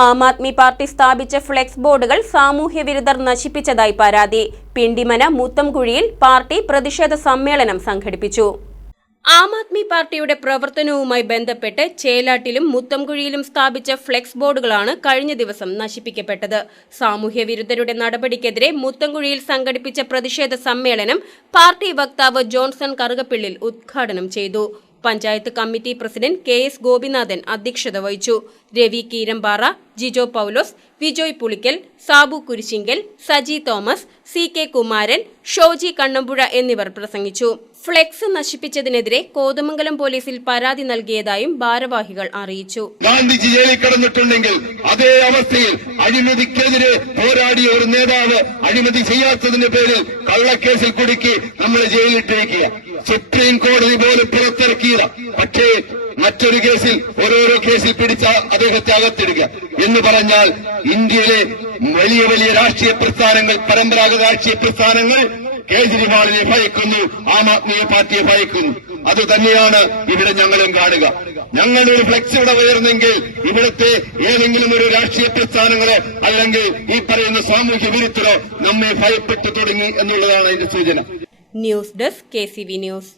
ആം Aadmi party സ്ഥാപിച്ച flex ബോർഡുകൾ സാമൂഹ്യ വിരുദ്ധർ നശിപ്പിച്ചതായി പരാതി. പിണ്ടിമന മുത്തംകുഴിയിൽ പാർട്ടി പ്രതിഷേധ സമ്മേളനം സംഘടിപ്പിച്ചു. ആം ആദ്മി പാർട്ടിയുടെ പ്രവർത്തനവുമായി ബന്ധപ്പെട്ട് ചേലാട്ടിലും മുത്തംകുഴിയിലും സ്ഥാപിച്ച ഫ്ലെക്സ് ബോർഡുകളാണ് കഴിഞ്ഞ ദിവസം നശിപ്പിക്കപ്പെട്ടത്. സാമൂഹ്യ വിരുദ്ധരുടെ നടപടിക്കെതിരെ മുത്തംകുഴിയിൽ സംഘടിപ്പിച്ച പ്രതിഷേധ സമ്മേളനം പാർട്ടി വക്താവ് ജോൺസൺ കറുകപ്പിള്ളിൽ ഉദ്ഘാടനം ചെയ്തു. Panchayat committee president K S Gopinathan അധ്യക്ഷത വഹിച്ചു. Ravi Keerampara Jijo Paulose Vijoy Pulickal Sabu Kurisinkal Saji Thomas C K Kumaran Shoji Kannampuzha എന്നിവർ പ്രസംഗിച്ചു. ഫ്ലെക്സ് നശിപ്പിച്ചതിനെതിരെ കോതമംഗലം പോലീസിൽ പരാതി നൽകിയതായും ഭാരവാഹികൾ അറിയിച്ചു. ഗാന്ധിജി കിടന്നിട്ടുണ്ടെങ്കിൽ അതേ അവസ്ഥയിൽ അഴിമതിക്കെതിരെ പോരാടിയ ഒരു നേതാവ് അഴിമതി ചെയ്യാത്തതിന്റെ പേരിൽ കള്ളക്കേസിൽ കുടുക്കി നമ്മളെ ജയിലിട്ടിരിക്കുക. സുപ്രീം കോടതി പോലും പുറത്തിറക്കിയത് പക്ഷേ മറ്റൊരു കേസിൽ ഓരോരോ കേസിൽ പിടിച്ച അദ്ദേഹത്തെ അകത്തിടുക. എന്ന് പറഞ്ഞാൽ ഇന്ത്യയിലെ വലിയ വലിയ രാഷ്ട്രീയ പ്രസ്ഥാനങ്ങൾ പരമ്പരാഗത രാഷ്ട്രീയ പ്രസ്ഥാനങ്ങൾ കേജ്രിവാളിനെ ഭയക്കുന്നു ആം ആദ്മി പാർട്ടിയെ ഭയക്കുന്നു. അത് തന്നെയാണ് ഇവിടെ ഞങ്ങളും കാണുക. ഞങ്ങളുടെ ഒരു ഫ്ലെക്സ് ഇവിടെ ഉയർന്നെങ്കിൽ ഇവിടുത്തെ ഏതെങ്കിലും ഒരു രാഷ്ട്രീയ പ്രസ്ഥാനങ്ങളോ അല്ലെങ്കിൽ ഈ പറയുന്ന സാമൂഹ്യ വിരുദ്ധരോ നമ്മെ ഭയപ്പെട്ടു തുടങ്ങി എന്നുള്ളതാണ് അതിന്റെ സൂചന. News desk K news